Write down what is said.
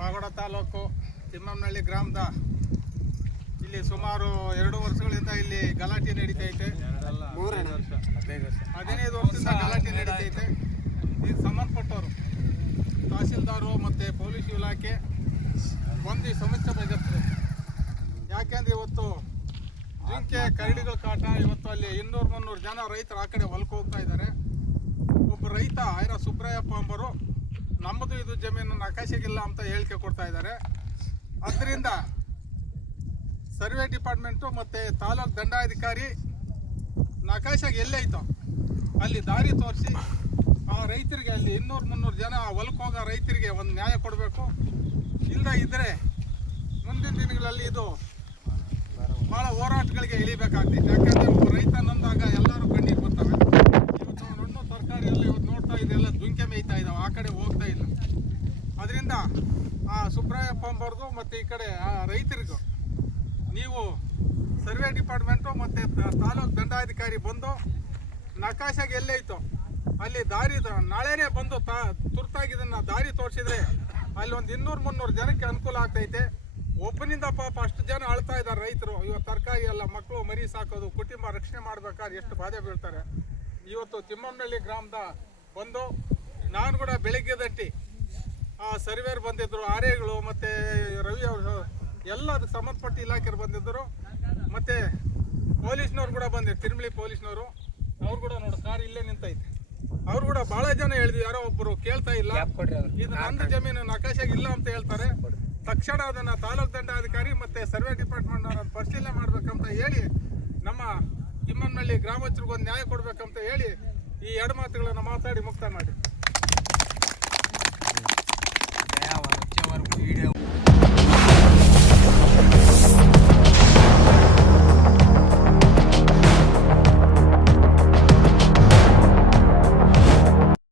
Pagoda taluk Thimmanahalli ಗ್ರಾಮದ ಇಲ್ಲಿ ಸುಮಾರು ಎರಡು ವರ್ಷಗಳಿಂದ ಇಲ್ಲಿ ಗಲಾಟೆ ನಡೀತೈತೆ ಹದಿನೈದು ವರ್ಷದಿಂದ ಗಲಾಟೆ ನಡೀತೈತೆ ಇದಕ್ಕೆ ಸಂಬಂಧಪಟ್ಟವರು ತಹಸೀಲ್ದಾರು ಮತ್ತು ಪೊಲೀಸ್ ಇಲಾಖೆ ಒಂದು ಸಮಸ್ಯೆ ಬಗ್ಗೆ ಯಾಕೆಂದ್ರೆ ಇವತ್ತು ಜಿಂಕೆ, ಕರಡಿಗಳ ಕಾಟ, ಇವತ್ತು ಅಲ್ಲಿ ಇನ್ನೂರು ಮುನ್ನೂರು ಜನ ರೈತರು ಆ ಕಡೆ ಹೊಲಕ್ಕೆ ಹೋಗ್ತಾ ಇದ್ದಾರೆ. ಒಬ್ಬ ರೈತ ಐರ ಸುಬ್ರಾಯಪ್ಪ ಅಂಬರು ನಮ್ಮದು ಇದು ಜಮೀನು ನಕಾಶೆಗಿಲ್ಲ ಅಂತ ಹೇಳಿಕೆ ಕೊಡ್ತಾ ಇದ್ದಾರೆ. ಅದರಿಂದ ಸರ್ವೆ ಡಿಪಾರ್ಟ್ಮೆಂಟು ಮತ್ತು ತಾಲೂಕು ದಂಡಾಧಿಕಾರಿ ನಕಾಶೆಗೆ ಎಲ್ಲೈತೋ ಅಲ್ಲಿ ದಾರಿ ತೋರಿಸಿ ಆ ರೈತರಿಗೆ ಅಲ್ಲಿ ಇನ್ನೂರು ಮುನ್ನೂರು ಜನ ಹೊಲಕ್ಕೆ ಹೋಗೋ ರೈತರಿಗೆ ಒಂದು ನ್ಯಾಯ ಕೊಡಬೇಕು. ಇಲ್ಲದ ಇದ್ದರೆ ಮುಂದಿನ ದಿನಗಳಲ್ಲಿ ಇದು ಭಾಳ ಹೋರಾಟಗಳಿಗೆ ಇಳಿಬೇಕಾಗ್ತೈತೆ. ಯಾಕಂದರೆ ಒಬ್ಬ ರೈತ ನೊಂದಾಗ ಎಲ್ಲರೂ ಕಣ್ಣೀರು ಬರ್ತವೆ ಇವತ್ತು ಹಣ್ಣು ತರಕಾರಿ ಎಲ್ಲ ಇವತ್ತು ನೋಡ್ತಾ ಇದೆ ಎಲ್ಲ ದುಂಕೆ ಮೇಯ್ತಾ ಇದ್ದಾವೆ ಆ ಕಡೆ ಹೋಗ್ತಾ ಇಲ್ಲ. ಅದರಿಂದ ಆ ಸುಬ್ರಾಯಪ್ಪ ಅಂಬರ್ದು ಮತ್ತು ಈ ಕಡೆ ಆ ರೈತರಿಗೂ ನೀವು ಸರ್ವೆ ಡಿಪಾರ್ಟ್ಮೆಂಟು ಮತ್ತು ತಾಲೂಕು ದಂಡಾಧಿಕಾರಿ ಬಂದು ನಕಾಶಾಗಿ ಎಲ್ಲೈತು ಅಲ್ಲಿ ದಾರಿ ನಾಳೆನೇ ಬಂದು ತಾ ತುರ್ತಾಗಿ ಇದನ್ನು ದಾರಿ ತೋರಿಸಿದ್ರೆ ಅಲ್ಲಿ ಒಂದು ಇನ್ನೂರು ಮುನ್ನೂರು ಜನಕ್ಕೆ ಅನುಕೂಲ ಆಗ್ತೈತೆ. ಒಬ್ಬನಿಂದ ಪಾಪ ಅಷ್ಟು ಜನ ಅಳ್ತಾ ಇದ್ದಾರೆ ರೈತರು. ಇವತ್ತು ತರಕಾರಿ ಎಲ್ಲ ಮಕ್ಕಳು ಮರಿ ಸಾಕೋದು, ಕುಟುಂಬ ರಕ್ಷಣೆ ಮಾಡ್ಬೇಕಾದ್ರೆ ಎಷ್ಟು ಬಾಧೆ ಬೀಳ್ತಾರೆ. ಇವತ್ತು ತಿಮ್ಮನಹಳ್ಳಿ ಗ್ರಾಮದ ಬಂದು ನಾನು ಕೂಡ ಬೆಳಿಗ್ಗೆ ದಟ್ಟಿ. ಆ ಸರ್ವೇರ್ ಬಂದಿದ್ದರು ಆರ್ಯಗಳು ಮತ್ತು ರವಿ ಅವರು ಎಲ್ಲ ಅದಕ್ಕೆ ಸಂಬಂಧಪಟ್ಟ ಇಲಾಖೆರು ಬಂದಿದ್ದರು ಮತ್ತು ಪೊಲೀಸ್ನವ್ರು ಕೂಡ ಬಂದಿದ್ರು ತಿರುಮಳಿ ಪೊಲೀಸ್ನವರು. ಅವ್ರು ಕೂಡ ನೋಡಿ ಕಾರ್ ಇಲ್ಲೇ ನಿಂತೈತೆ. ಅವ್ರು ಕೂಡ ಭಾಳ ಜನ ಹೇಳಿದ್ವಿ ಯಾರೋ ಒಬ್ಬರು ಕೇಳ್ತಾ ಇಲ್ಲ. ಇದು ನಂದು ಜಮೀನು ನಕಾಶಾಗಿ ಇಲ್ಲ ಅಂತ ಹೇಳ್ತಾರೆ. ತಕ್ಷಣ ಅದನ್ನು ತಾಲೂಕು ದಂಡಾಧಿಕಾರಿ ಮತ್ತು ಸರ್ವೆ ಡಿಪಾರ್ಟ್ಮೆಂಟ್ ಅದನ್ನು ಪರಿಶೀಲನೆ ಮಾಡ್ಬೇಕಂತ ಹೇಳಿ ನಮ್ಮ ತಿಮ್ಮನಹಳ್ಳಿ ಗ್ರಾಮಸ್ಥರಿಗೊಂದು ನ್ಯಾಯ ಕೊಡಬೇಕಂತ ಹೇಳಿ ಈ ಎರಡು ಮಾತುಗಳನ್ನು ಮಾತಾಡಿ ಮುಕ್ತ ಮಾಡಿ